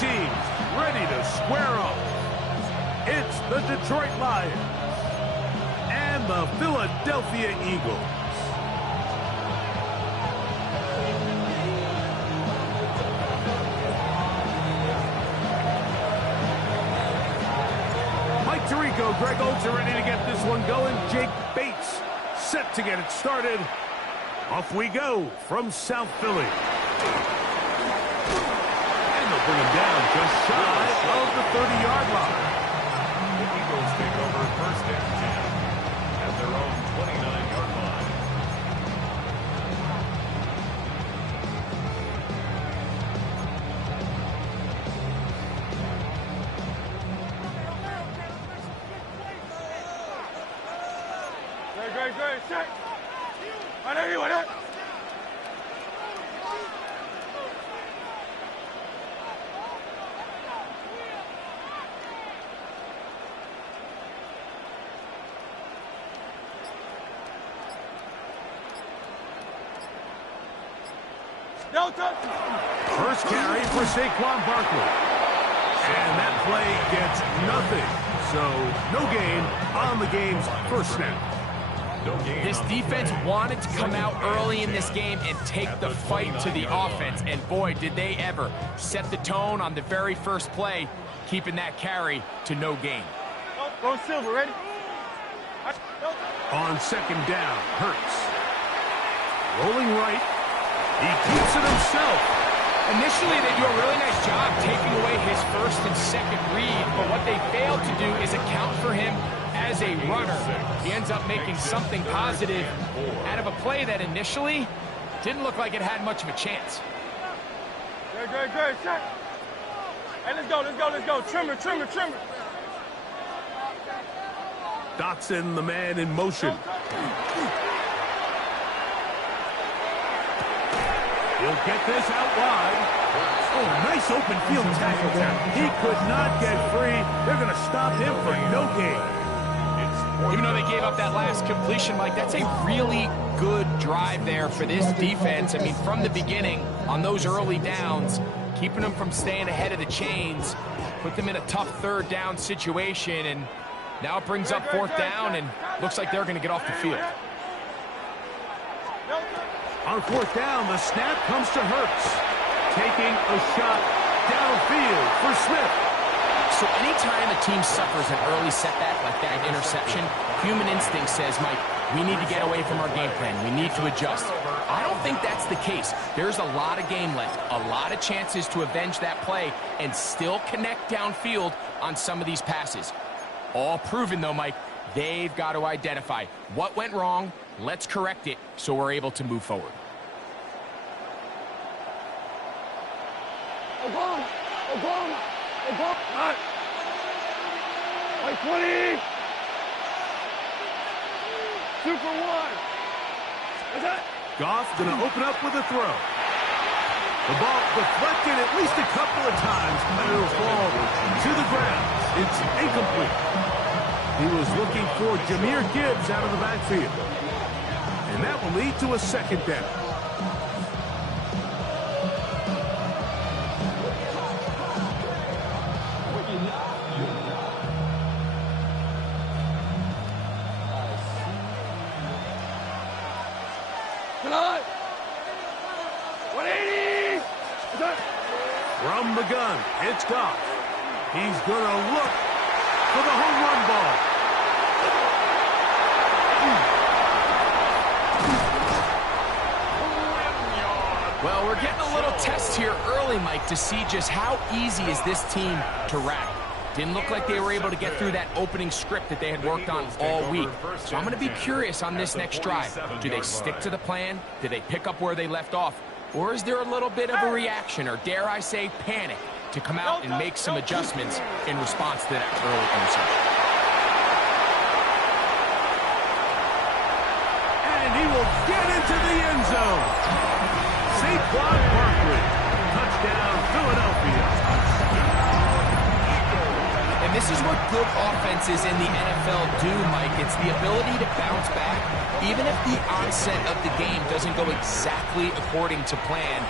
teams ready to square off. It's the Detroit Lions and the Philadelphia Eagles. Mike Tirico, Greg Olds are ready to get this one going. Jake Bates set to get it started. Off we go from South Philly. And they'll bring him down just shy of the 30-yard line. The Eagles take over first and 10 at their own 29-yard line. Great, check. Right there, you there. First carry for Saquon Barkley. And that play gets nothing. So no gain on the game's first snap. This defense wanted to come out early in this game and take the fight to the offense. And boy, did they ever set the tone on the very first play, keeping that carry to no gain. Go Silver, ready? On second down, Hurts. Rolling right. He keeps it himself. Initially, they do a really nice job taking away his first and second read, but what they failed to do is account for him as a runner. He ends up making something positive out of a play that initially didn't look like it had much of a chance. Great, check. Hey, let's go. Trimmer. Dotson, the man in motion. He'll get this out wide. Oh, nice open field tackle there. He could not get free. They're going to stop him for no gain. Even though they gave up that last completion, Mike, that's a really good drive there for this defense. I mean, from the beginning, on those early downs, keeping them from staying ahead of the chains, put them in a tough third down situation, and now it brings up fourth down, and looks like they're going to get off the field. On fourth down, the snap comes to Hurts, taking a shot downfield for Smith. So anytime a team suffers an early setback like that interception, human instinct says, Mike, we need to get away from our game plan. We need to adjust. I don't think that's the case. There's a lot of game left, a lot of chances to avenge that play and still connect downfield on some of these passes. All proven, though, Mike, they've got to identify what went wrong. Let's correct it so we're able to move forward. Oklahoma. Right. 20. 2 for 1. What's that? Goff going to open up with a throw. The ball deflected at least a couple of times, and it'll fall to the ground. It's incomplete. He was looking for Jahmyr Gibbs out of the backfield. And that will lead to a second down. From the gun, it's Goff. He's going to look for the home run ball. Well, we're getting a little test here early, Mike, to see just how easy is this team to wrap. Didn't look like they were able to get through that opening script that they had worked on all week. So I'm going to be curious on this next drive. Do they stick to the plan? Do they pick up where they left off? Or is there a little bit of a reaction, or dare I say panic, to come out and make some adjustments in response to that early interception? And he will get into the end zone. Saquon Barkley. Touchdown, Philadelphia. And this is what good offenses in the NFL do, Mike. It's the ability to bounce back. Even if the onset of the game doesn't go exactly according to plan,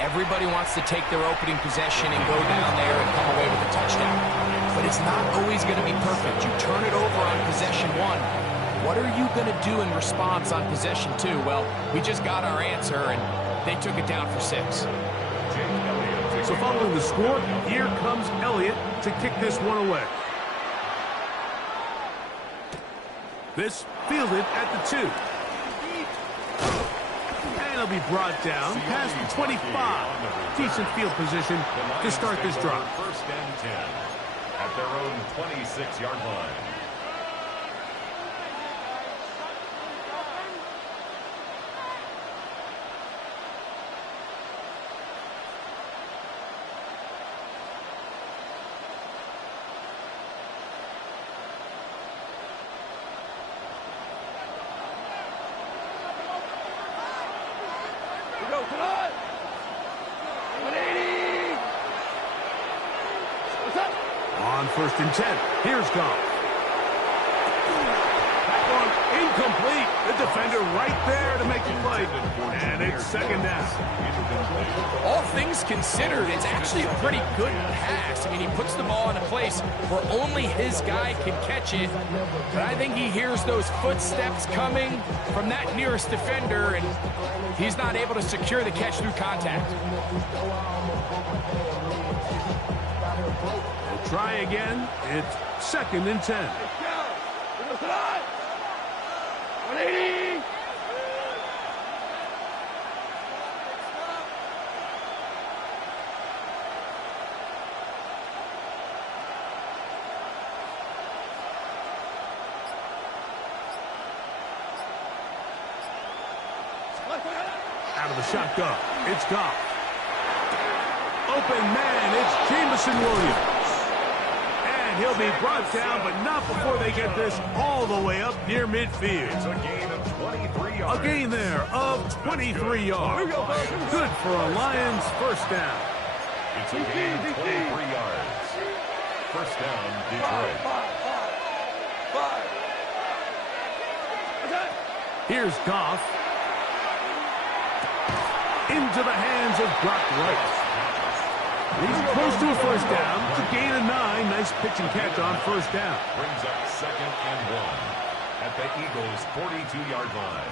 Everybody wants to take their opening possession and go down there and come away with a touchdown. But it's not always going to be perfect. You turn it over on possession 1. What are you going to do in response on possession 2? Well, we just got our answer, and they took it down for 6. So following the score, here comes Elliott to kick this one away. This fielded at the 2. And he'll be brought down past the 25. Decent field position to start this drive. First and 10 at their own 26-yard line. Go, come on! 180! What's up? On first and 10, here's Goff. That one incomplete. The defender right there to make the play. And it's second down. All things considered, it's actually a pretty good pass. I mean, he puts the ball in a place where only his guy can catch it. But I think he hears those footsteps coming from that nearest defender, and he's not able to secure the catch through contact. They'll try again. It's second and 10. 180! Out of the shotgun, it's Goff. Open man, it's Jameson Williams. And he'll be brought down, but not before they get this all the way up near midfield. It's a gain of 23 yards. A gain there of 23 yards. Good for a Lions first down. It's a gain of 23 yards. First down, Detroit. Here's Goff. Into the hands of Brock Wright. He's close to a first down. It's a gain of 9. Nice pitch and catch on first down. Brings up second and 1 at the Eagles' 42-yard line.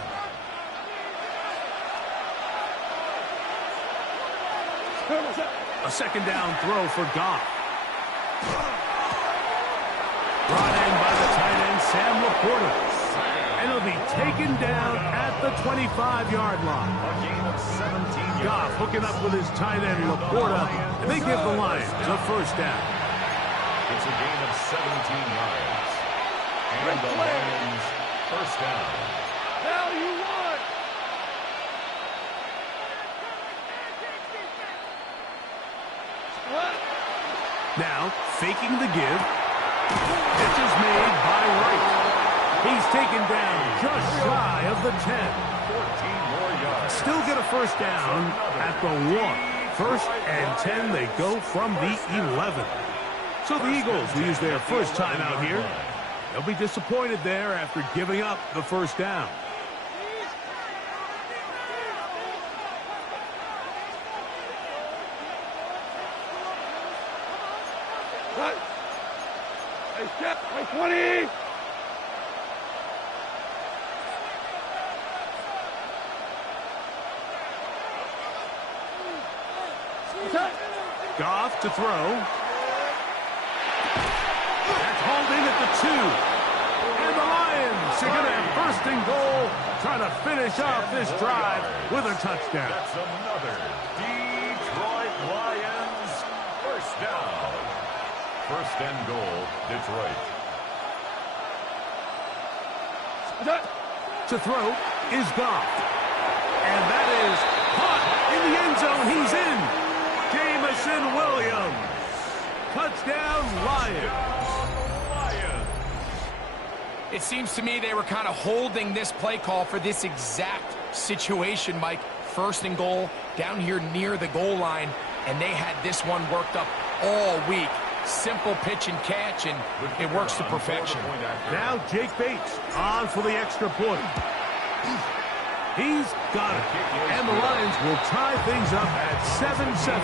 A second down throw for Goff. Brought in by the tight end, Sam Laporta. And he'll be taken down at the 25-yard line. A gain of 17 yards. Goff hooking up with his tight end, Laporta, and they give the Lions a first down. It's a gain of 17 yards. And the Lions first down. Now you won! Now, faking the give. Pitch is made by Wright. He's taken down just shy of the 10. 14 more yards. Still get a first down at the 1. First and 10, they go from the 11. So the Eagles will use their first time out here. They'll be disappointed there after giving up the first down. Hey, step, 20! Goff to throw. That's hauled in at the 2. And the Lions are going to have first and goal, trying to finish off this drive with a touchdown. That's another Detroit Lions first down. First and goal, Detroit. To throw is Goff. And that is caught in the end zone. He's in. Jameson Williams. Touchdown, Lions. It seems to me they were kind of holding this play call for this exact situation, Mike. First and goal, down here near the goal line, and they had this one worked up all week. Simple pitch and catch, and it works to perfection. Now Jake Bates on for the extra point. He's got it. And the Lions will tie things up at 7-7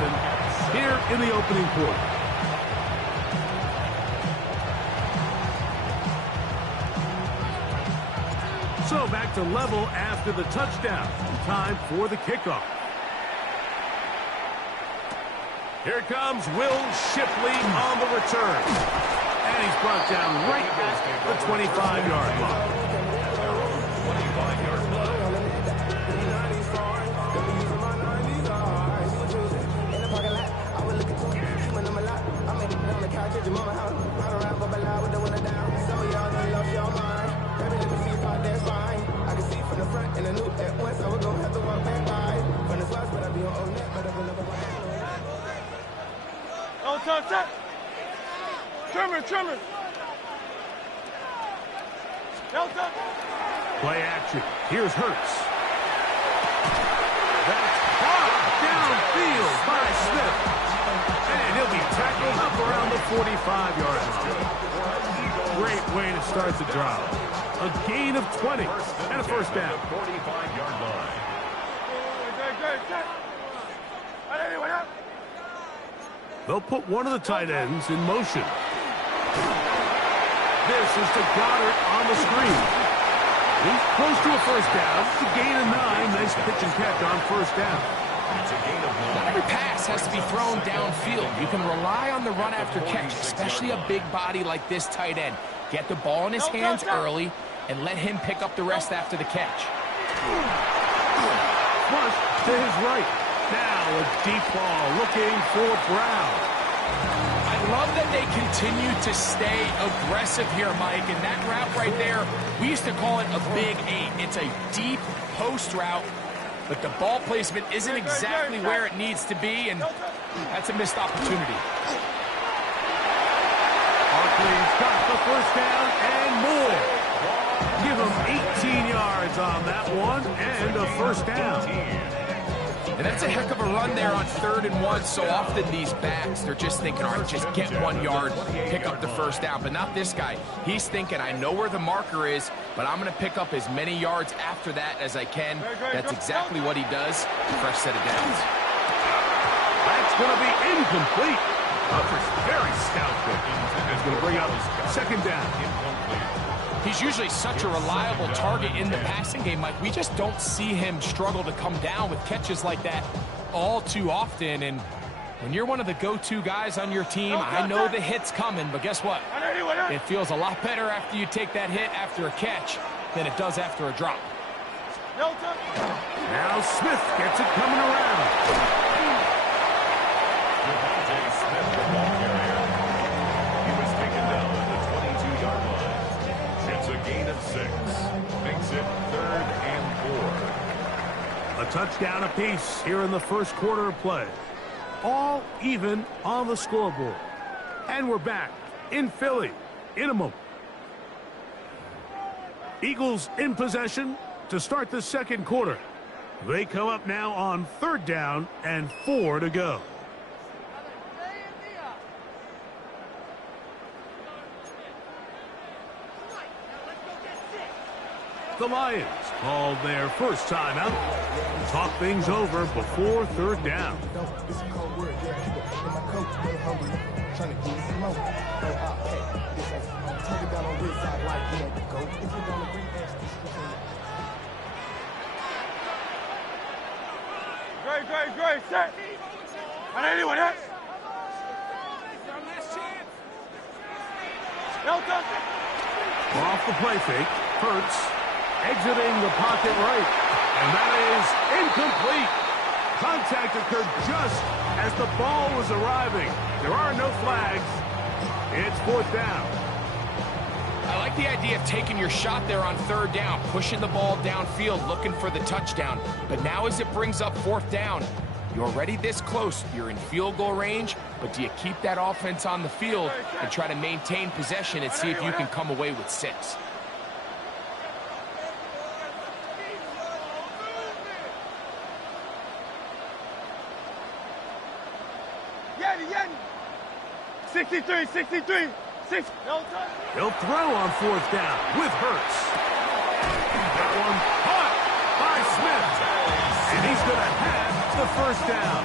here in the opening quarter. So back to level after the touchdown. Time for the kickoff. Here comes Will Shipley on the return. And he's brought down right at the 25-yard line. 25-yard line. Top. Trimmer. Play action. Here's Hurts. That's caught downfield by Smith. And he'll be tackled up around the 45-yard line. Great way to start the drive. A gain of 20 and a first down. 45-yard line. They'll put one of the tight ends in motion. This is to Goddard on the screen. He's close to a first down. It's a gain of 9. Nice pitch and catch on first down. It's a gain of 9. Not every pass has to be thrown downfield. You can rely on the run after catch, especially a big body like this tight end. Get the ball in his hands early and let him pick up the rest after the catch. Flush to his right. Now a deep ball looking for Brown. I love that they continue to stay aggressive here, Mike. And that route right there, we used to call it a big 8. It's a deep post route, but the ball placement isn't exactly where it needs to be, and that's a missed opportunity. Barkley's got the first down and more. Give him 18 yards on that one and a first down. And that's a heck of a run there on 3rd and 1. So often these backs, they're just thinking, all right, just get 1 yard, pick up the first down. But not this guy. He's thinking, I know where the marker is, but I'm going to pick up as many yards after that as I can. That's exactly what he does. Fresh set of downs. That's going to be incomplete. Offers very stout pick. It's going to bring up second down. He's usually such a reliable target in the passing game, Mike. We just don't see him struggle to come down with catches like that all too often. And when you're one of the go-to guys on your team, I know the hit's coming, but guess what? It feels a lot better after you take that hit after a catch than it does after a drop. Now Smith gets it coming around. Smith, the ball carrier. He was taken down at the 22-yard line. It's a gain of 6. Makes it 3rd and 4. A touchdown apiece here in the first quarter of play. All even on the scoreboard. And we're back in Philly in a moment. Eagles in possession to start the second quarter. They come up now on 3rd down and 4 to go. The Lions called their first timeout. Talk things over before 3rd down. Great, set. On anyone else? Off the play fake, Hurts exiting the pocket right. And that is incomplete. Contact occurred just as the ball was arriving. There are no flags. It's 4th down. I like the idea of taking your shot there on 3rd down, pushing the ball downfield, looking for the touchdown. But now as it brings up 4th down, you're already this close. You're in field goal range, but do you keep that offense on the field and try to maintain possession and see if you can come away with 6? Yanni. 63. 6. He'll throw on 4th down with Hurts. That one caught by Smith. And he's going to have the first down.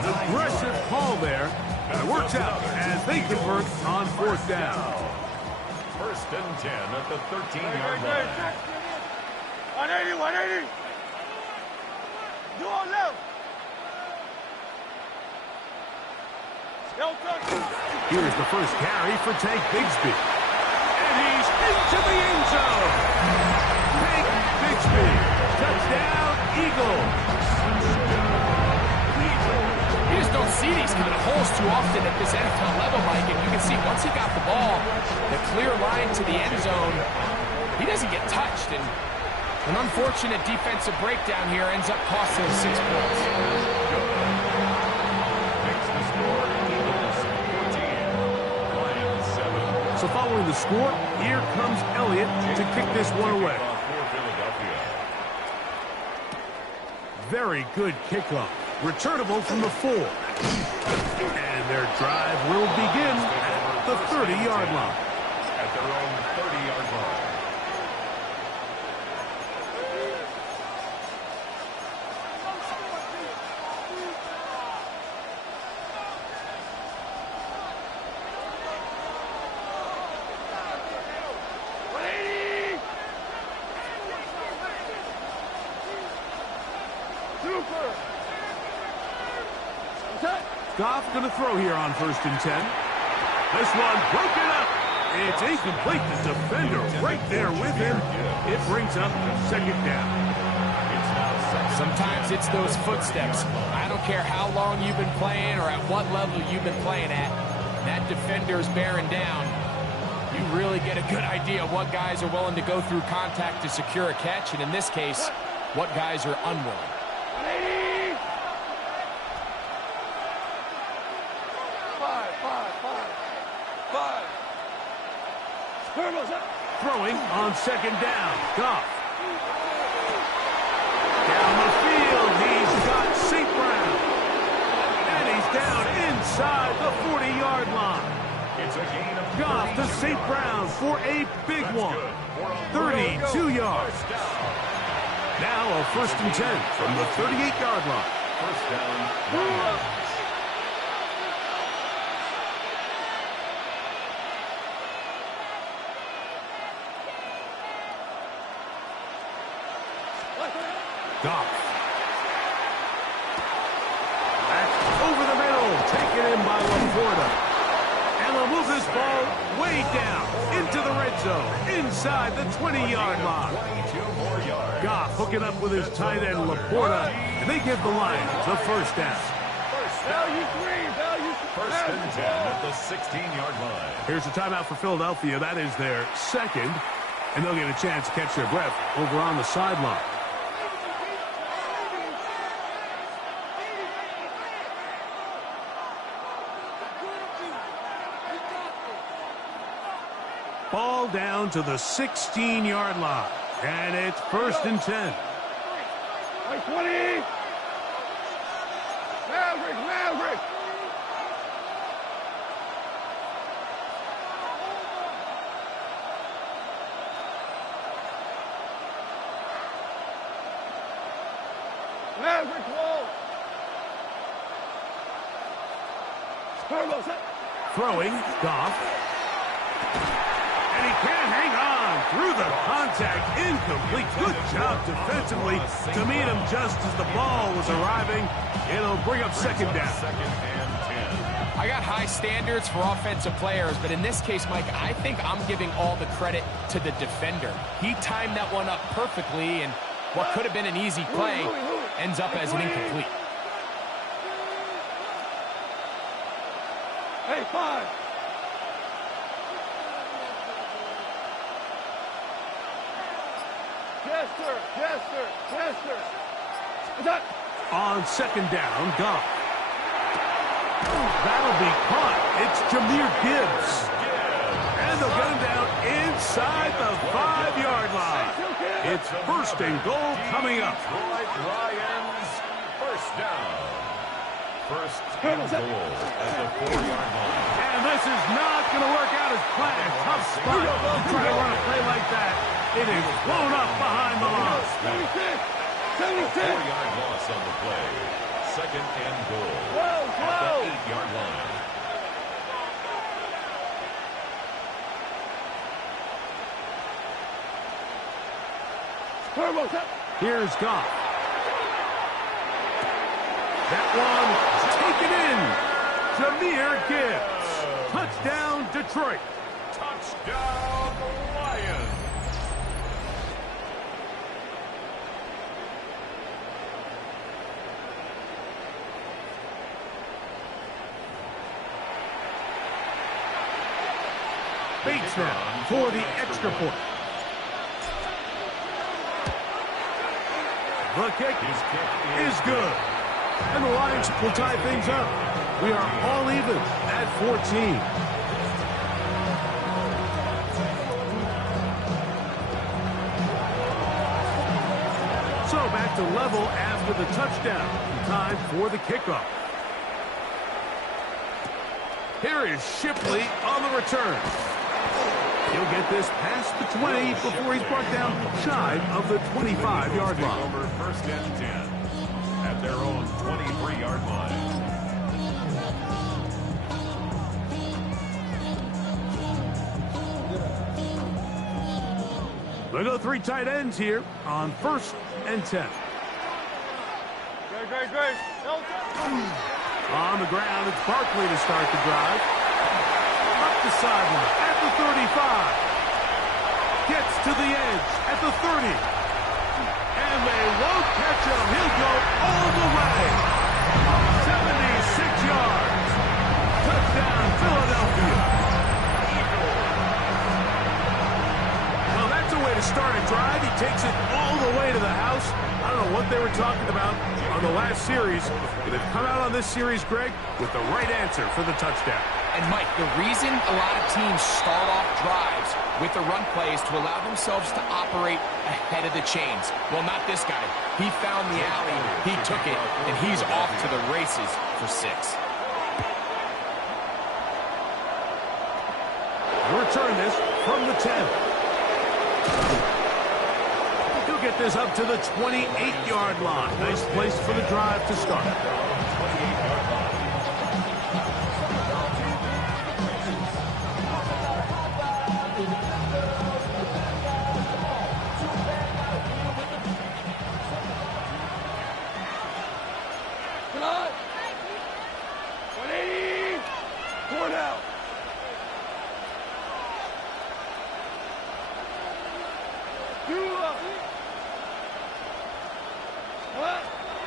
Aggressive call there. And it works out as they convert on fourth down. First and 10 at the 13-yard line. 180, 180. You on left. Here's the first carry for Tank Bigsby. And he's into the end zone. Tank Bigsby. Touchdown, Eagles. You just don't see these kind of holes too often at this NFL level, Mike. And you can see once he got the ball, the clear line to the end zone, he doesn't get touched. And an unfortunate defensive breakdown here ends up costing us 6 points. So following the score, here comes Elliott to kick this one away. Very good kickoff. Returnable from the 4. And their drive will begin at the 30-yard line. At their own 30-yard line. Goff going to throw here on first and 10. This one broken up. It's incomplete. The defender right there with him. It brings up second down. Sometimes it's those footsteps. I don't care how long you've been playing or at what level you've been playing at. That defender's bearing down. You really get a good idea of what guys are willing to go through contact to secure a catch, and in this case, what guys are unwilling. Throwing on second down. Goff. Down the field, he's got St. Brown. And he's down inside the 40-yard line. It's a gain of Goff to St. Brown for a big one. 32 yards. Now a first and 10 from the 38-yard line. First down. Goff. That's over the middle. Taken in by LaPorta. And they'll move this ball way down into the red zone. Inside the 20-yard line. 22 more yards. Goff hooking up with his tight end LaPorta. And they give the Lions the first down. Value 3, value 3. First and 10 at the 16-yard line. Here's a timeout for Philadelphia. That is their second. And they'll get a chance to catch their breath over on the sideline. Ball down to the 16-yard line. And it's first and 10. 20. Maverick. Maverick wall. Throwing, Goff. And he can't hang on through the contact. Incomplete. Good job defensively to meet him just as the ball was arriving. It'll bring up second down. Second and 10. I got high standards for offensive players, but in this case, Mike, I think I'm giving all the credit to the defender. He timed that one up perfectly, and what could have been an easy play ends up as an incomplete. Hey, 5. Chester. On second down, Goff. That'll be caught. It's Jahmyr Gibbs. And they'll get him down inside the 5-yard line. It's first and goal coming up. Detroit Lions, first down. First and goal at the 4-yard line. And this is not going to work out as planned. Tough spot to try to run a play like that. It is blown up behind the line. 4-yard loss on the play. Second and goal at the 8-yard line. Here's Goff. That one taken in. Jahmyr Gibbs. Touchdown, Detroit. Touchdown, Lions. Bates now for the extra point. The kick is good. And the Lions will tie things up. We are all even at 14. So back to level after the touchdown. Time for the kickoff. Here is Shipley on the return. He'll get this past the 20 before he's brought down shy of the 25-yard line. Over first and 10 at their own 23-yard line. They go 3 tight ends here on first and 10. On the ground, it's Barkley to start the drive. Up the sideline at the 35. Gets to the edge at the 30. And they won't catch him. He'll go all the way. 76 yards. Touchdown, Philadelphia. Well, that's a way to start a drive. He takes it all the way to the house. I don't know what they were talking about on the last series, but they've come out on this series, Greg, with the right answer for the touchdown. And, Mike, the reason a lot of teams start off drives with the run play is to allow themselves to operate ahead of the chains. Well, not this guy. He found the alley, he took it, and he's off to the races for 6. Return this from the 10. He'll get this up to the 28-yard line. Nice place for the drive to start. 28-yard line.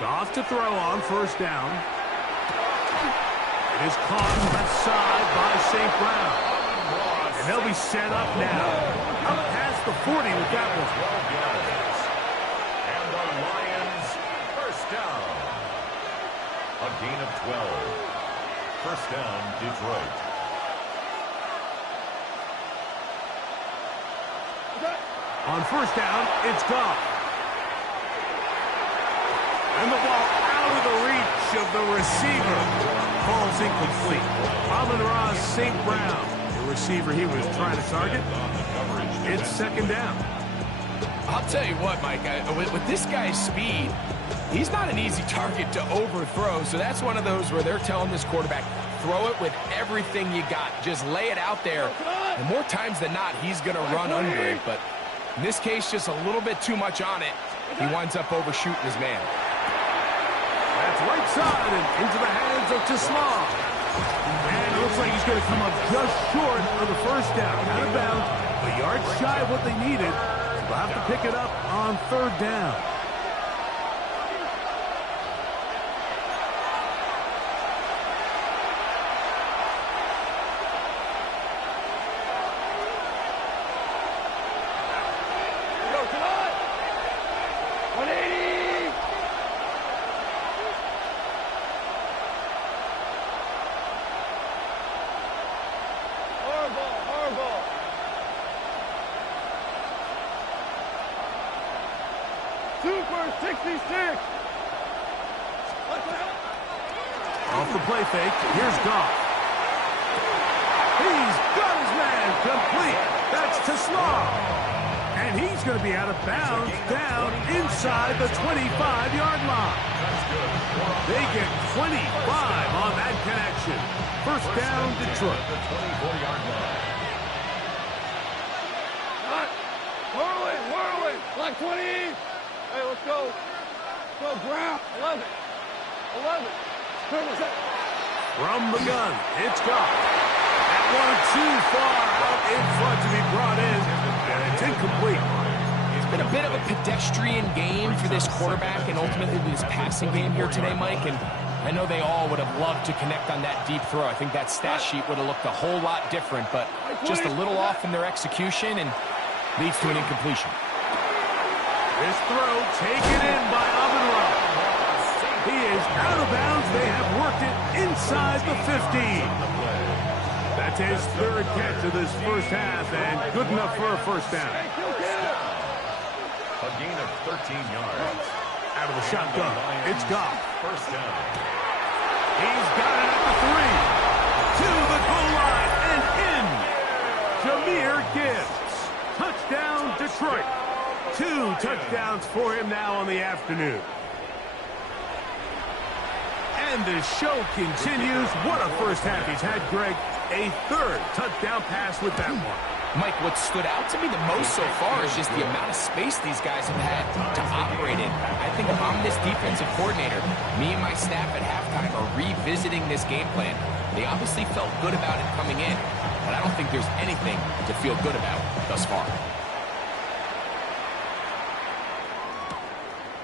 Goff to throw on first down. It is caught left side by St. Brown. And they'll be set up now. Up past the 40 with that one. And the Lions first down. A gain of 12. First down, Detroit. On first down, it's Goff. And the ball out of the reach of the receiver. Ball's incomplete. Amon-Ra St. Brown, the receiver he was trying to target. It's second down. I'll tell you what, Mike, with this guy's speed, he's not an easy target to overthrow. So that's one of those where they're telling this quarterback, throw it with everything you got. Just lay it out there. And more times than not, he's going to run under it. But in this case, just a little bit too much on it. He winds up overshooting his man. That's right side and into the hands of Tislam. And it looks like he's going to come up just short of the first down. Out of bounds, a yard shy of what they needed. So they'll have to pick it up on third down. Off the play fake, here's Goff. He's got his man complete. That's Tislam. And he's going to be out of bounds down inside the 25-yard line. They get 25 on that connection. First down, Detroit. The 24-yard line. Whirling. Black 20. Hey, let's go. Go, ground. 11. From the gun, it's Goff. That one too far out in front to be brought in, and it's incomplete. It's been a bit of a pedestrian game for this quarterback and ultimately this passing game here today, Mike, and I know they all would have loved to connect on that deep throw. I think that stat sheet would have looked a whole lot different, but just a little off in their execution and leads to an incompletion. This throw taken in by Amon-Ra. He is out of bounds. They have worked it inside the 15. That's his third catch of this first half, and good enough for a first down. A gain of 13 yards. Out of the shotgun, it's Goff. First down. He's got it at the 3. To the goal line and in. Jahmyr Gibbs. Touchdown, Detroit. 2 touchdowns for him now on the afternoon. And the show continues. What a first half he's had, Greg. A third touchdown pass with that one. Mike, what stood out to me the most so far is just the amount of space these guys have had to operate in. I think if I'm this defensive coordinator, me and my staff at halftime are revisiting this game plan. They obviously felt good about it coming in, but I don't think there's anything to feel good about thus far.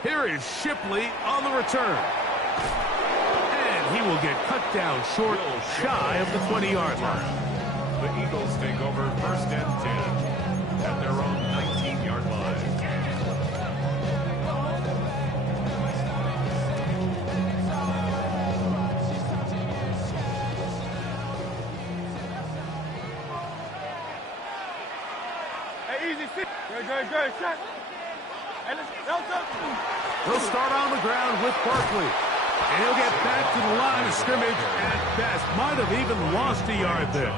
Here is Shipley on the return. And he will get cut down short, shy of the 20-yard line. The Eagles take over first and 10 at their own 19-yard line. Hey, easy. Good. Shot. Hey, He'll start on the ground with Barkley. And he'll get back to the line of scrimmage at best. Might have even lost a yard there.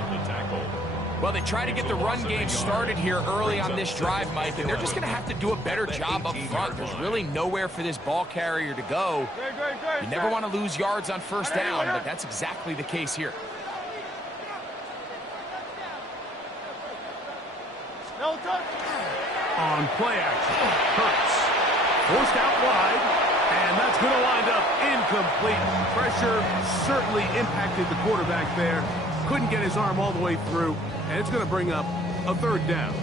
Well, they try to get the run game started here early on this drive, Mike, and they're just going to have to do a better job up front. There's really nowhere for this ball carrier to go. You never want to lose yards on first down, but that's exactly the case here. On play action, Hurts. Forced out wide, and that's going to wind up incomplete. Pressure certainly impacted the quarterback there. Couldn't get his arm all the way through, and it's going to bring up a third down.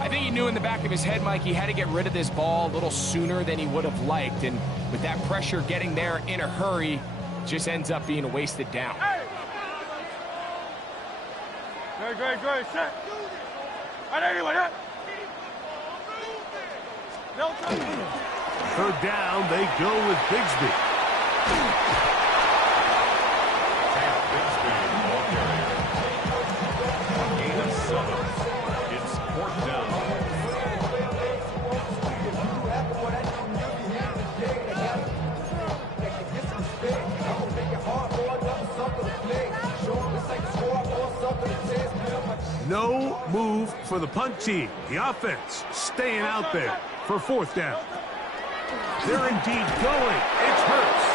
I think he knew in the back of his head, Mike, he had to get rid of this ball a little sooner than he would have liked, and with that pressure getting there in a hurry, it just ends up being a wasted down. Good. Set. Anyway, Third down, they go with Bigsby. Bigsby, ball carrier. Gain of 7. It's fourth down. No move for the punt team. The offense staying out there for fourth down. They're indeed going. It's Hurts.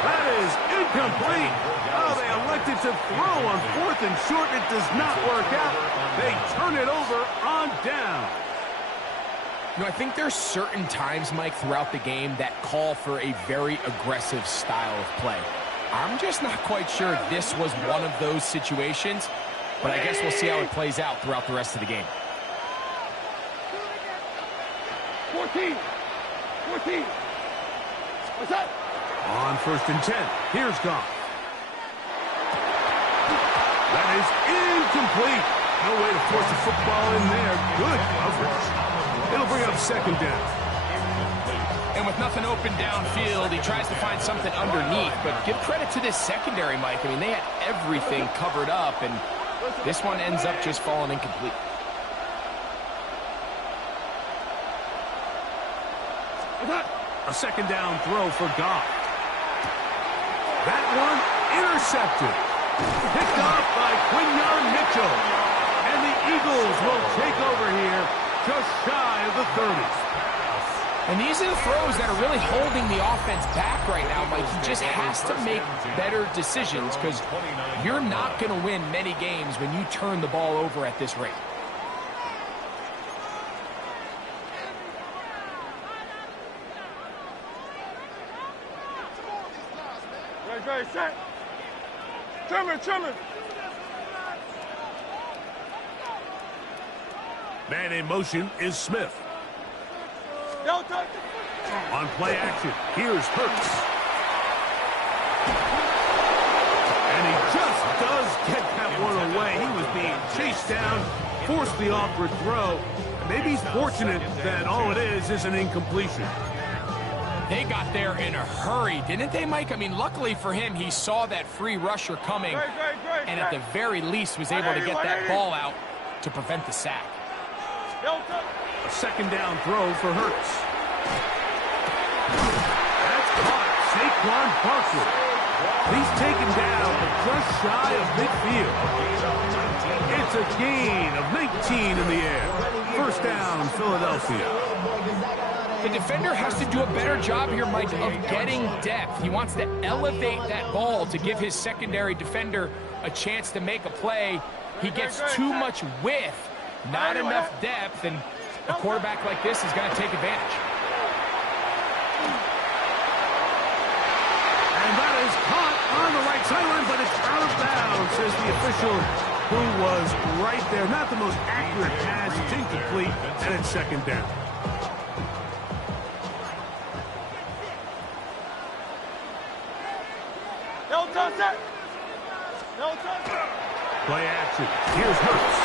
That is incomplete. Oh, they elected to throw on fourth and short. It does not work out. They turn it over on down. You know, I think there's certain times, Mike, throughout the game that call for a very aggressive style of play. I'm just not quite sure if this was one of those situations, but I guess we'll see how it plays out throughout the rest of the game. 14. What's up? On first and 10, here's Goff. That is incomplete. No way to force the football in there. Good coverage. It'll bring up second down. And with nothing open downfield, he tries to find something underneath. But give credit to this secondary, Mike. I mean, they had everything covered up, and this one ends up just falling incomplete. A second down throw for Goff. That one intercepted. Picked off by Quinyon Mitchell. And the Eagles will take over here just shy of the 30s. And these are the throws that are really holding the offense back right now, Mike. He just has to make better decisions because you're not going to win many games when you turn the ball over at this rate. Right, set. Trimmer. Man in motion is Smith. On play action, here's Hurts. And he just does get that one away. He was being chased down, forced the awkward throw. Maybe he's fortunate that all it is an incompletion. They got there in a hurry, didn't they, Mike? I mean, luckily for him, he saw that free rusher coming, and at the very least was able to get that ball out to prevent the sack. A second down throw for Hurts. That's caught. Saquon Barkley. He's taken down just shy of midfield. It's a gain of 19 in the air. First down, Philadelphia. The defender has to do a better job here, Mike, of getting depth. He wants to elevate that ball to give his secondary defender a chance to make a play. He gets too much width, not enough depth, and a quarterback like this is going to take advantage. And that is caught on the right sideline, but it's out of bounds, says the official who was right there. Not the most accurate pass. It's incomplete, and it's second down. Play action. Here's Hurts.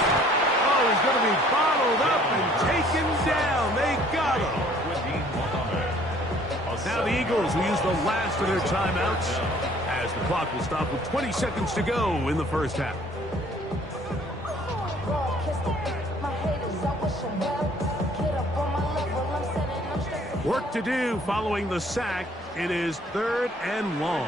Oh, he's going to be bottled up and taken down. They got him. Now the Eagles will use the last of their timeouts as the clock will stop with 20 seconds to go in the first half. Work to do following the sack. It is 3rd and long.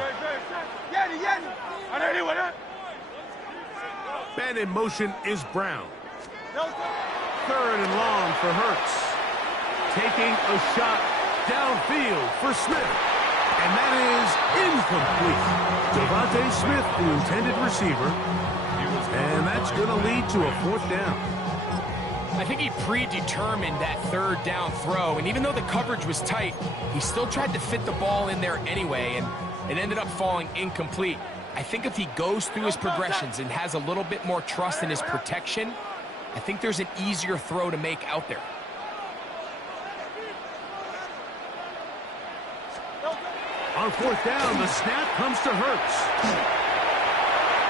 Man in motion is Brown. 3rd and long for Hurts. Taking a shot downfield for Smith. And that is incomplete. Devontae Smith, the intended receiver. And that's going to lead to a 4th down. I think he predetermined that 3rd down throw, and even though the coverage was tight, he still tried to fit the ball in there anyway, and it ended up falling incomplete. I think if he goes through his progressions and has a little bit more trust in his protection, I think there's an easier throw to make out there. On 4th down, the snap comes to Hurts.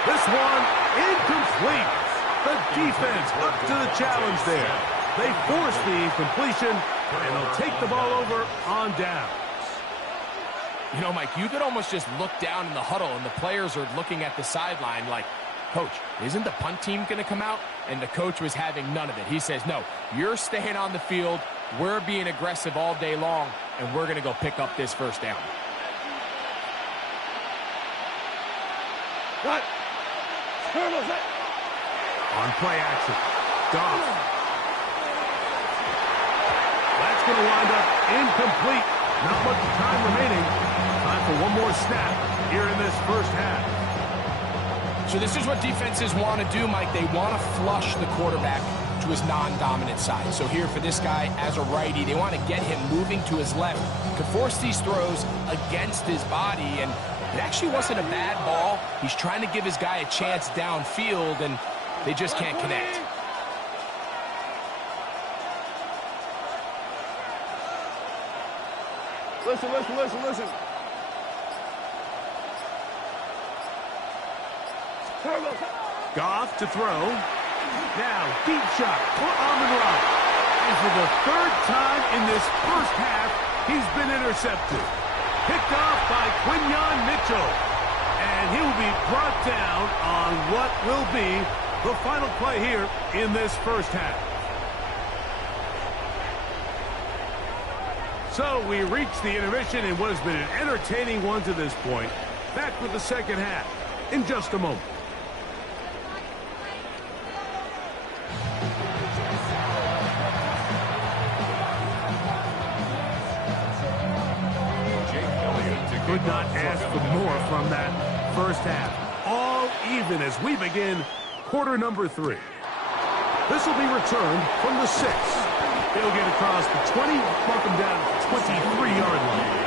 This one incomplete. The defense up to the challenge there. They force the incompletion, and they'll take the ball over on down. You know, Mike, you could almost just look down in the huddle, and the players are looking at the sideline like, Coach, isn't the punt team going to come out? And the coach was having none of it. He says, no, you're staying on the field. We're being aggressive all day long, and we're going to go pick up this 1st down. Right. On play action, Goff. That's going to wind up incomplete. Not much time remaining. Time for one more snap here in this first half. So this is what defenses want to do, Mike. They want to flush the quarterback to his non-dominant side. So here for this guy as a righty, they want to get him moving to his left to force these throws against his body. And it actually wasn't a bad ball. He's trying to give his guy a chance downfield, and they just can't connect. Listen. Goff to throw. Now, deep shot for Amon-Ra. And for the 3rd time in this first half, he's been intercepted. Picked off by Quinyon Mitchell. And he will be brought down on what will be the final play here in this first half. So we reach the intermission in what has been an entertaining one to this point. Back with the second half in just a moment. Could not ask for more from that first half. All even as we begin quarter number 3. This will be returned from the 6. They'll get across the 20, mark them down at the 23-yard line.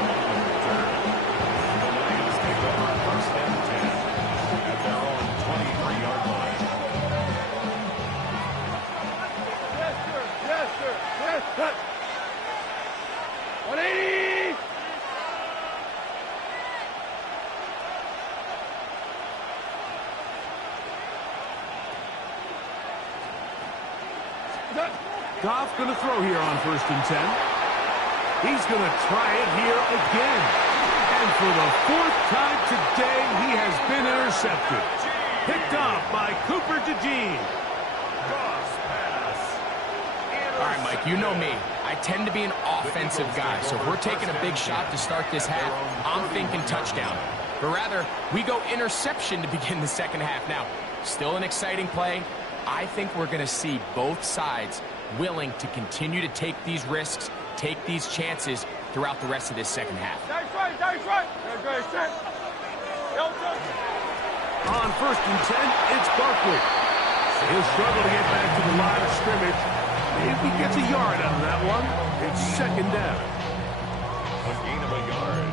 Goff going to throw here on 1st and 10. He's going to try it here again. And for the 4th time today, he has been intercepted. Picked off by Cooper DeJean. All right, Mike, you know me. I tend to be an offensive guy, so if we're taking a big shot to start this half, I'm thinking touchdown. But rather, we go interception to begin the second half. Now, still an exciting play. I think we're going to see both sides willing to continue to take these risks, take these chances throughout the rest of this second half. On 1st and 10, it's Barkley. He'll struggle to get back to the line of scrimmage. If he gets a yard out of that one, it's 2nd down. A gain of a yard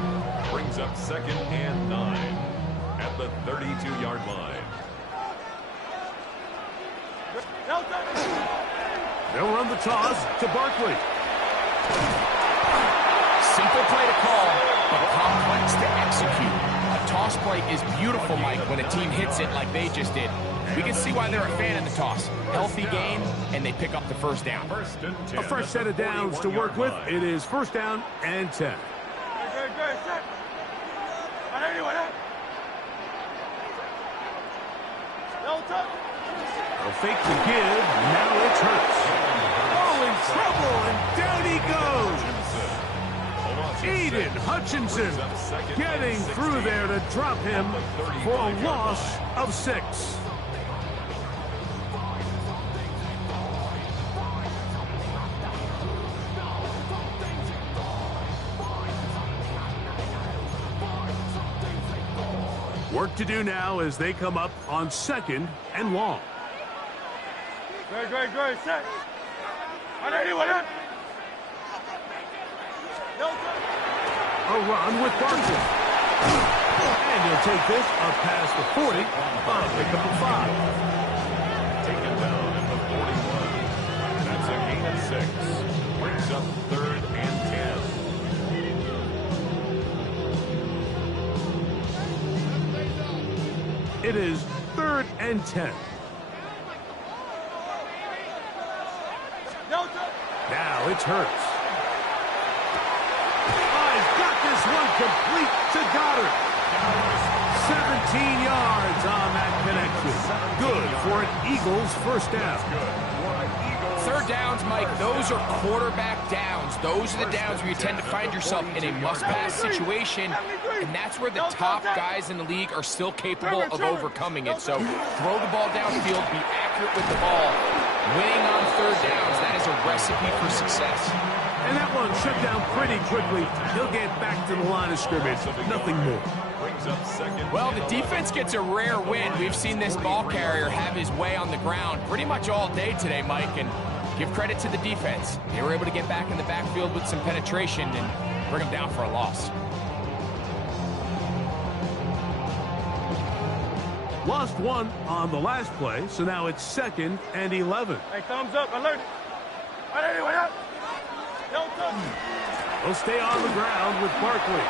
brings up 2nd and 9 at the 32-yard line. They'll run the toss to Barkley. Simple play to call, but complex to execute. A toss play is beautiful, Mike, when a team hits it like they just did. We can see why they're a fan of the toss. Healthy gain, and they pick up the 1st down. A fresh set of downs to work with. It is 1st down and 10. They'll fake the give. Now it's Hurts. Oh, in trouble, and down he goes. Aiden Hutchinson getting through there to drop him for a loss of 6. Work to do now as they come up on 2nd and long. Great, set. A run with Barkley. And he'll take this up past the 40 on a pickup of 5. Taken down at the 41. That's a gain of 6. Brings up 3rd and 10. It is 3rd and 10. Now it's Hurts. Oh, he's got this one complete to Goddard. 17 yards on that connection. Good for an Eagles 1st down. 3rd downs, Mike, those are quarterback downs. Those are the downs where you tend to find yourself in a must-pass situation, and that's where the top guys in the league are still capable of overcoming it. So throw the ball downfield, be accurate with the ball. Winning on 3rd downs, that is a recipe for success. And that one shut down pretty quickly. He'll get back to the line of scrimmage. Nothing more. Well, the defense gets a rare win. We've seen this ball carrier have his way on the ground pretty much all day today, Mike, and give credit to the defense. They were able to get back in the backfield with some penetration and bring them down for a loss. Lost one on the last play, so now it's 2nd and 11. Hey, thumbs up, alert. They'll stay on the ground with Barkley.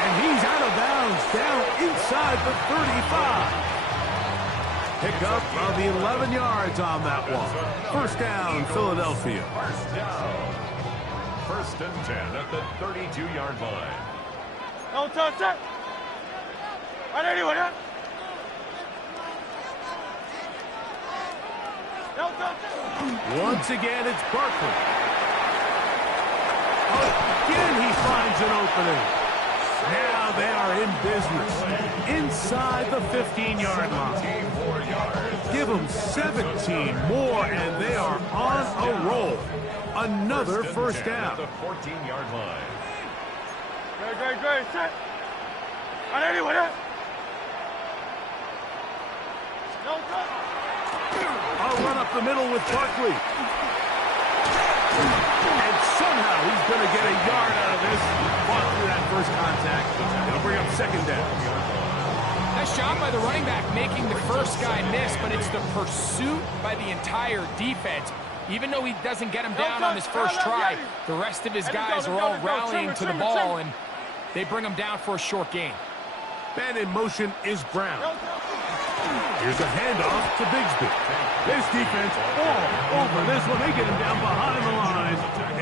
And he's out of bounds, down inside the 35. Pick up of the 11 yards on that one. 1st down, Philadelphia. 1st and 10 at the 32-yard line. Don't touch it. Once again, it's Barkley. Again, he finds an opening. Now they are in business. Inside the 15-yard line. Give them 17 more, and they are on a roll. Another 1st down. The 14-yard line. Great. Set. On anyway. No cut. I'll run up the middle with Barkley. And somehow he's going to get a yard out of this. Fought through that first contact. It'll bring up second down. Nice job by the running back making the first guy miss, but it's the pursuit by the entire defense. Even though he doesn't get him down on his first try, the rest of his guys are all rallying to the ball, and they bring him down for a short gain. Man in motion is Brown. Here's a handoff to Bigsby. This defense all over this one. They get him down behind the line.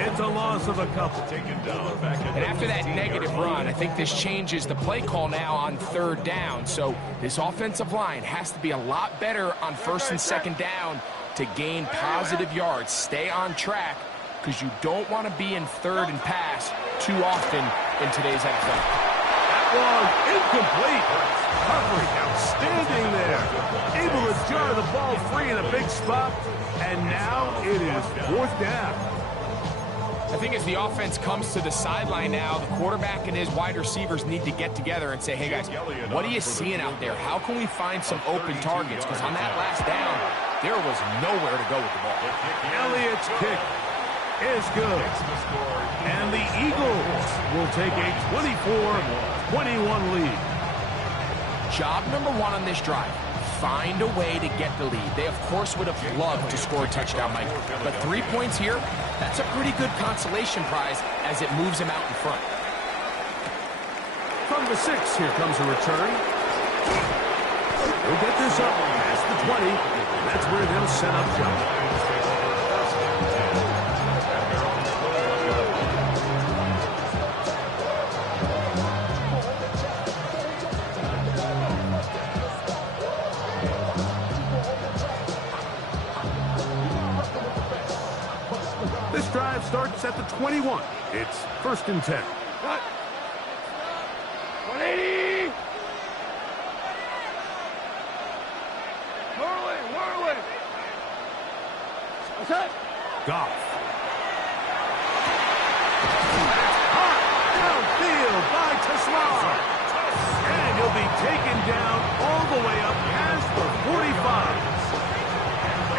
It's a loss of a couple. And after that negative run, I think this changes the play call now on third down. So this offensive line has to be a lot better on first and second down to gain positive yards. Stay on track, because you don't want to be in third and pass too often in today's NFL. Was incomplete. Coverage outstanding there. Able to jar the ball free in a big spot. And now it is fourth down. I think as the offense comes to the sideline now, the quarterback and his wide receivers need to get together and say, hey guys, what are you seeing out there? How can we find some open targets? Because on that last down, there was nowhere to go with the ball. Elliott's kick is good. And the Eagles will take a 24-21 lead. Job number one on this drive, find a way to get the lead. They, of course, would have loved to score a touchdown, Mike. But 3 points here, that's a pretty good consolation prize as it moves them out in front. From the 6, here comes a return. We'll get this up past the 20. That's where they'll set up shop. Drive starts at the 21. It's first and 10. Cut. 180. Whirling. Set. Goff. Hot downfield by Tesla. And he'll be taken down all the way up past the 45.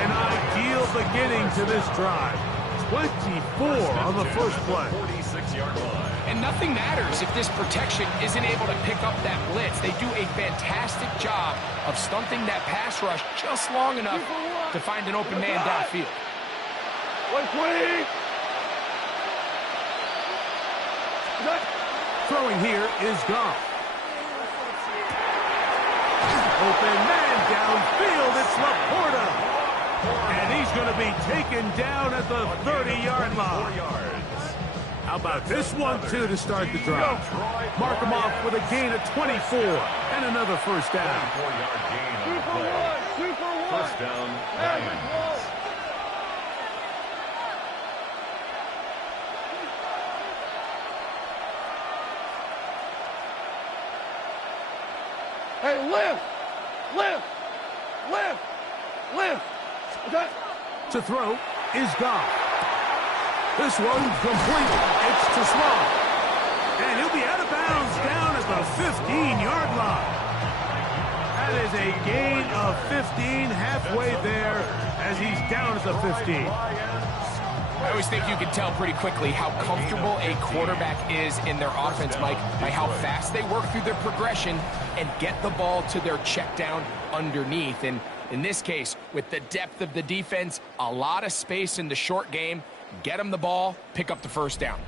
An ideal beginning to this drive. 24 on the first play. 46-yard line. And nothing matters if this protection isn't able to pick up that blitz. They do a fantastic job of stunting that pass rush just long enough to find an open man downfield. 120. Throwing here is Goff. Open man downfield. It's Laporta. And he's going to be taken down at the 30-yard line. How about this one, too, to start the drive? Mark him off with a gain of 24 and another first down. 4-yard gain on the 2 for play. 1. 2 for 1. First down, Lions. Hey, lift. Okay. To throw is Goff. This one complete. It's to Small. And he'll be out of bounds down at the 15-yard line. That is a gain of 15 halfway there as he's down at the 15. I always think you can tell pretty quickly how comfortable a quarterback is in their offense, Mike, by how fast they work through their progression and get the ball to their check down underneath. And in this case, with the depth of the defense, a lot of space in the short game, get them the ball, pick up the first down.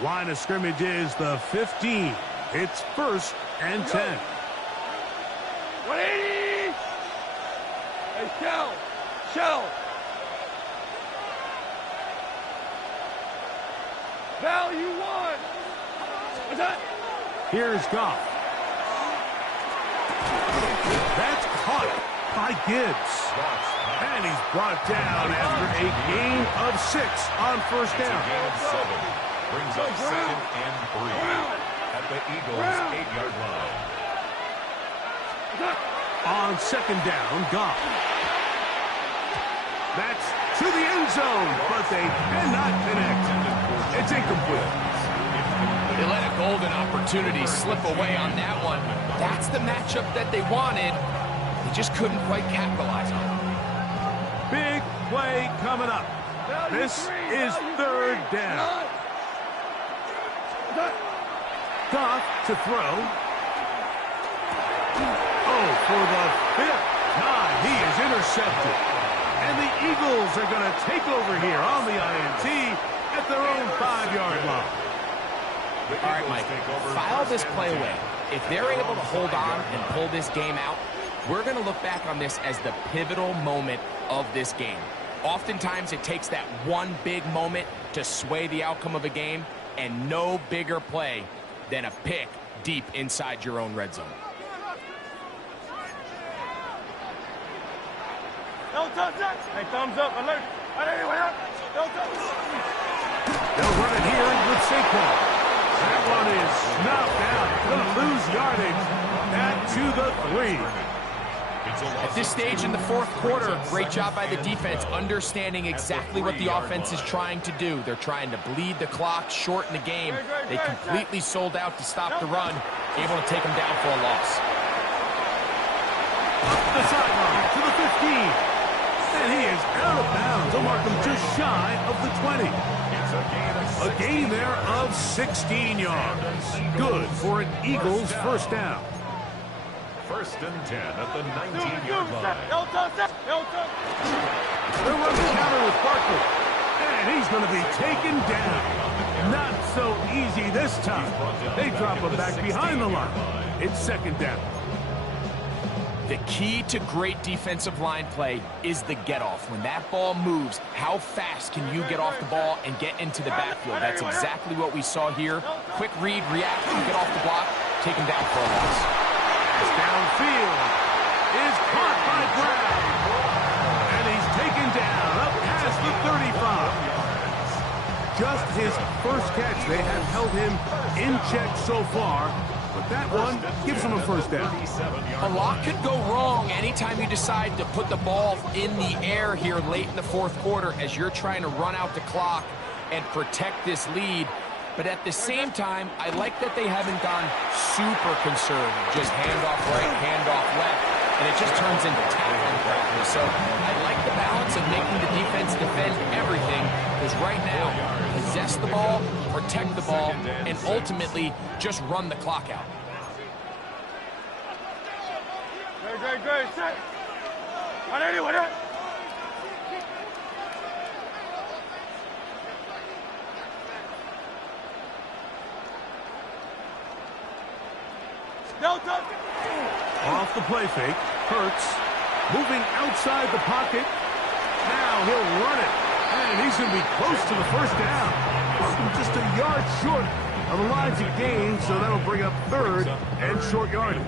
Line of scrimmage is the 15. It's first and 10. 180. Hey, Shell. Value 1. What's that? Here's Goff. That's caught by Gibbs. And he's brought down after a gain of 6 on first down. Brings up 2nd and 3 at the Eagles' 8-yard line. On 2nd down, Goff. That's to the end zone, but they cannot connect. It's incomplete. They let a golden opportunity slip away on that one. That's the matchup that they wanted. They just couldn't quite capitalize on it. Big play coming up. This is 3rd down. Goff to throw. Oh, for the 5th time, he is intercepted. And the Eagles are going to take over here on the INT at their own 5-yard line. All right, Mike, file this play away. If they're able to hold on and pull this game out, we're going to look back on this as the pivotal moment of this game. Oftentimes, it takes that one big moment to sway the outcome of a game, and no bigger play than a pick deep inside your own red zone. Hey, thumbs up, alert. They'll run it here with Saquon. That one is snuffed out. Going to lose yardage. Back to the 3. At this stage in the 4th quarter, great job by the defense, understanding exactly what the offense is trying to do. They're trying to bleed the clock, shorten the game. They completely sold out to stop the run, able to take them down for a loss. Up the sideline to the 15. And he is out of bounds. They'll mark him just shy of the 20. A gain there of 16 yards. Good for an Eagles 1st down. 1st and 10 at the 19-yard line. They're running counter with Barkley. And he's going to be taken down. Not so easy this time. They drop him back behind the line. It's 2nd down. The key to great defensive line play is the get-off. When that ball moves, how fast can you get off the ball and get into the backfield? That's exactly what we saw here. Quick read, react, and get off the block, take him down for a loss. Downfield is caught by Brown. And he's taken down up past the 35. Just his 1st catch. They have held him in check so far. But that one gives him a 1st down. A lot could go wrong anytime you decide to put the ball in the air here late in the 4th quarter as you're trying to run out the clock and protect this lead. But at the same time, I like that they haven't gone super conservative. Just handoff right, handoff left, and it just turns into tackling practice. So I like the balance of making the defense defend everything, because right now, possess the ball, protect the ball, and ultimately just run the clock out. Great. Set. Off the play fake, Hurts moving outside the pocket. Now he'll run it, and he's going to be close to the 1st down. Just a yard short of the lines of gain, so that'll bring up 3rd and short yardage.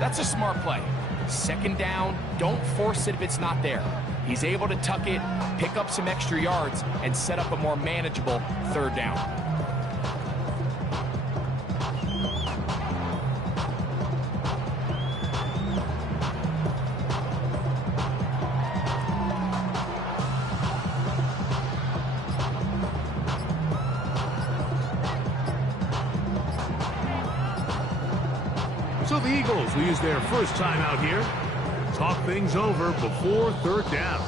That's a smart play. 2nd down, don't force it if it's not there. He's able to tuck it, pick up some extra yards, and set up a more manageable 3rd down. So the Eagles will use their 1st time out here. Talk things over before 3rd down.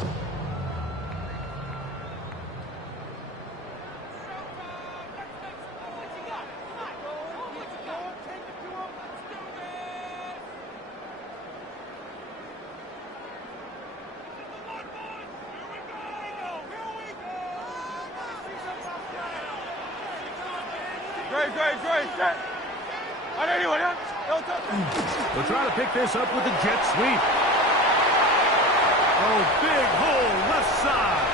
Great. Set. They'll try to pick this up with the jet sweep. Oh, big hole left side.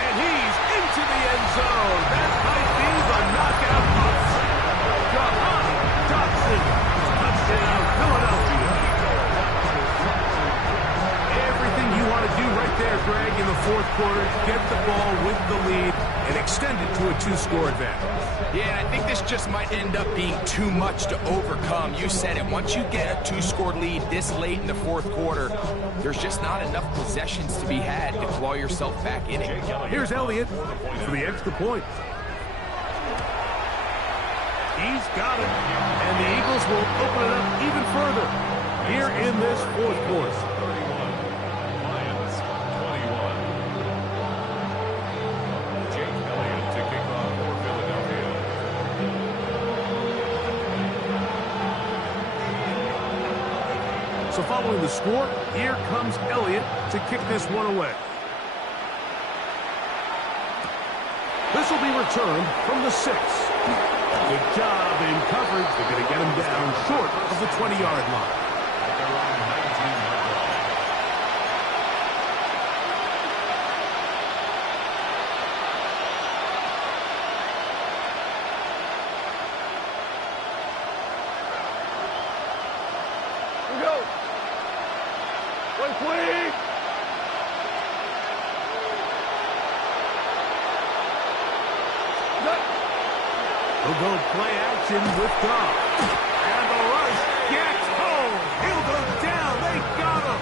And he's into the end zone. That might be the knockout punch. Jahan Dotson. Touchdown, Philadelphia. Everything you want to do right there, Greg, in the 4th quarter. Get the ball with the lead. and extend it to a 2-score advantage. Yeah, and I think this just might end up being too much to overcome. You said it. Once you get a 2-score lead this late in the fourth quarter, there's just not enough possessions to be had to claw yourself back in it. Here's Elliott for the extra point. He's got it, and the Eagles will open it up even further here in this fourth quarter. 31, Lions 21. Jake Elliott to kick off for Philadelphia. So following the score, here comes Elliott to kick this one away. This will be returned from the 6. Good job in coverage. They're going to get him down short of the 20-yard line. At their own 19-yard line. Here we go. 120. He'll go play action with Goff. And the rush gets home. He'll go down. They got him.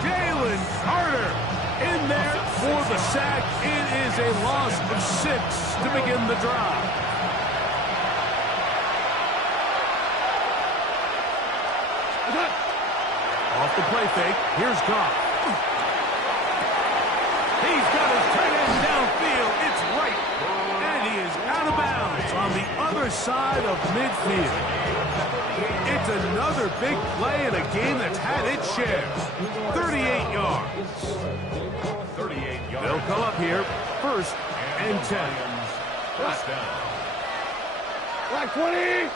Jalen Carter in there for the sack. It is a loss of 6 to begin the drive. Off the play fake. Here's Goff. He's got his tight end downfield. It's right. And he is out of bounds on the other side of midfield. It's another big play in a game that's had its share. 38 yards. 38 yards. They'll come up here, 1st and 10. First down. Black 20.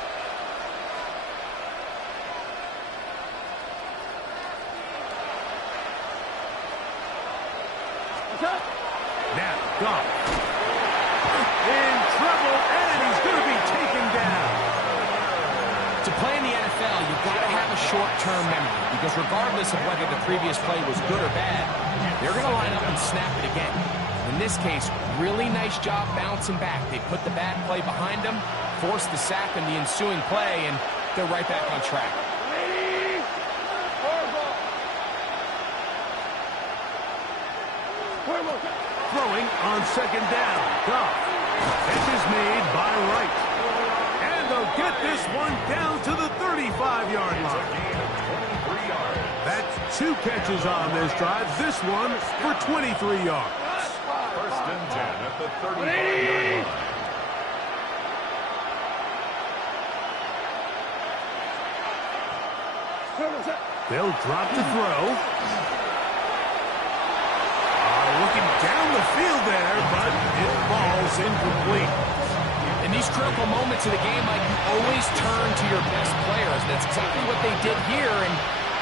Now, Goff. In trouble, and he's going to be taken down. To play in the NFL, you've got to have a short-term memory, because regardless of whether the previous play was good or bad, they're going to line up and snap it again. In this case, really nice job bouncing back. They put the bad play behind them, forced the sack in the ensuing play, and they're right back on track. Throwing on 2nd down. Goff. Catch is made by Wright. And they'll get this one down to the 35-yard line. A gain of 23 yards. That's 2 catches on this drive. This one for 23 yards. First and 10 at the 35-yard line. They'll drop to throw. Looking down the field there, but it falls incomplete. In these critical moments of the game, Mike, you always turn to your best players. That's exactly what they did here, and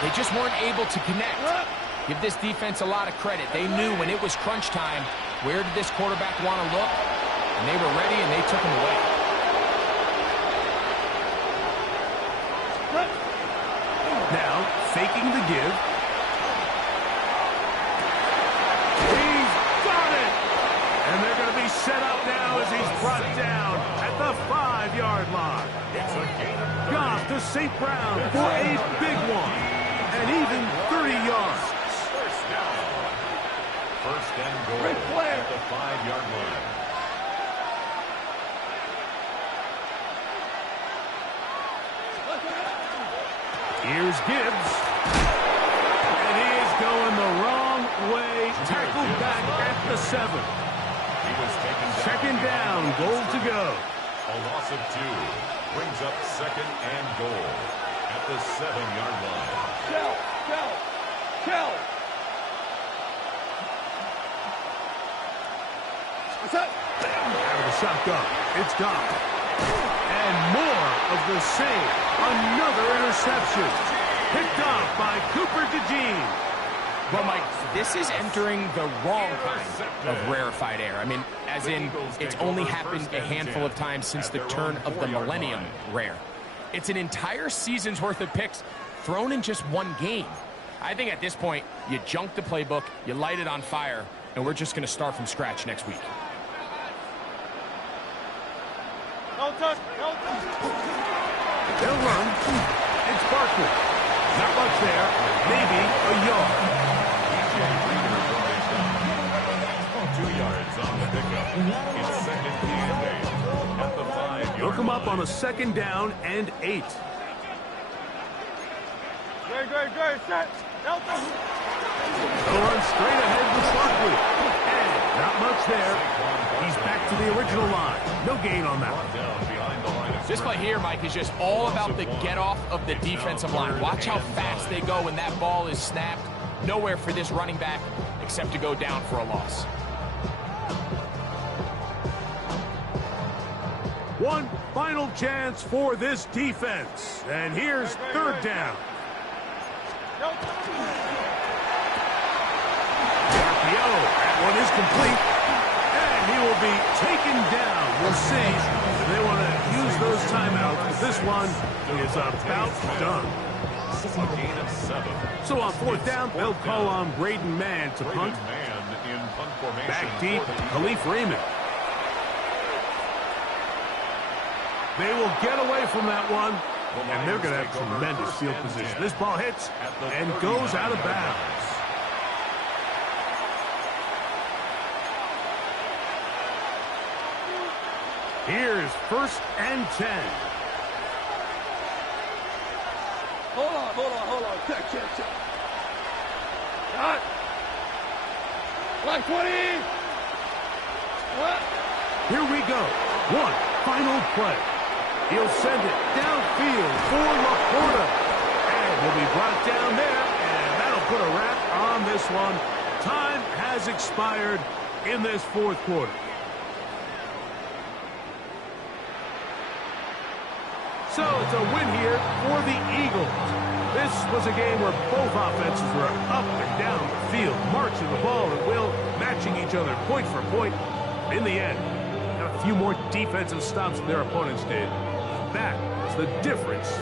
they just weren't able to connect. Give this defense a lot of credit. They knew when it was crunch time, where did this quarterback want to look? And they were ready, and they took him away. Now, faking the give. Set up now as he's brought down at the 5-yard line. It's a gain of 30. Goff to St. Brown for a big one, and even 30 yards. First down. First and goal at the 5-yard line. Here's Gibbs. And he is going the wrong way. Tackled back at the 7. He was taken down. Second down, goal to go. A loss of 2 brings up 2nd and goal at the 7-yard line. Shell. Out of the shotgun, it's gone. And more of the same. Another interception. Picked off by Cooper DeJean. Well, Mike, this is entering the wrong kind of rarefied air. I mean, as in, it's only happened a handful of times since the turn of the millennium rare. It's an entire season's worth of picks thrown in just one game. I think at this point, you junk the playbook, you light it on fire, and we're just going to start from scratch next week. Don't touch. Don't touch. They'll run. It's Barkley. Not much there. Maybe a yard. 2 yards on the pickup. It's second and 8 at the 5-yard Look him up line. on a 2nd down and 8. Great. Set. Don't touch. They'll run straight ahead with Barkley. And not much there. He's back to the original line. No gain on that. Down behind the line of This play here, Mike, is just all about the get-off of the defensive line. Watch how fast they go when that ball is snapped. Nowhere for this running back except to go down for a loss. One final chance for this defense. And here's 3rd down. Don't touch. RPO. That one is complete. And he will be taken down. We'll see if they want to use those timeouts. But this one is about done. a gain of 7. So on 4th down, they'll call on Braden Mann to punt. Man in punt formation. Back deep, for the Khalif Raymond. They will get away from that one, and they're going to have tremendous field position. This ball hits and goes out of bounds. Here's 1st and 10. Hold on. Check. Cut. Like 20. What? Here we go. One final play. He'll send it downfield for Laporta. And he'll be brought down there, and that'll put a wrap on this one. Time has expired in this 4th quarter. So it's a win here for the Eagles. This was a game where both offenses were up and down the field, marching the ball at will, matching each other point for point. In the end, got a few more defensive stops than their opponents did. That was the difference.